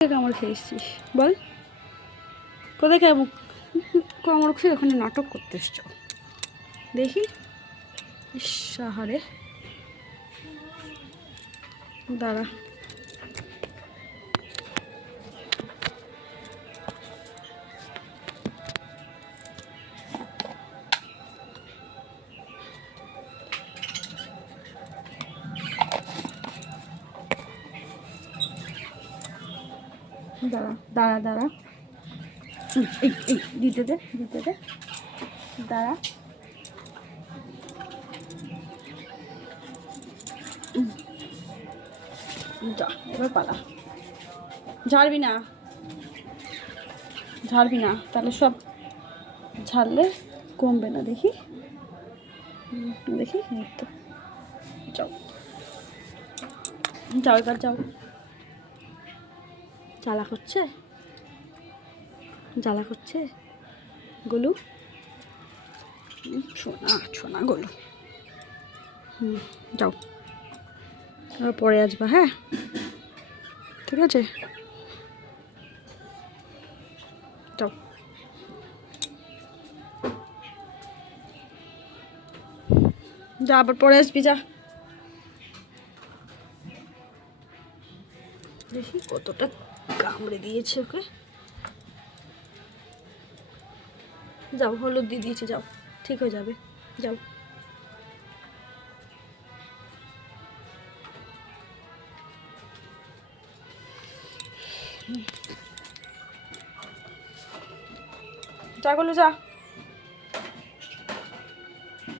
কামড় খেয়ে এসছিস বল? কোথায় কামড় খেয়ে ওখানে নাটক করতে এসছ দেখি। সাহারে দাঁড়া, দাঁড়া দাঁড়া দাঁড়া, এই দিতে দে দাঁড়া। যা এবার পালা, ঝাড়বি না তাহলে সব ঝাড়লে কমবে না। দেখি দেখি, এই তো যাও যাও, এবার যাও। জ্বালা করছে গোলু, শোনা গোলু। যাও, এবার পরে আসবা, হ্যাঁ ঠিক আছে, যাও। যা আবার পরে আসবি, যা। দেখি কতটা কামড়ে দিয়েছে ওকে। যাও, হলুদ দিয়ে দিয়েছি, যাও ঠিক হয়ে যাবে, যাও। যা গেলো, যা।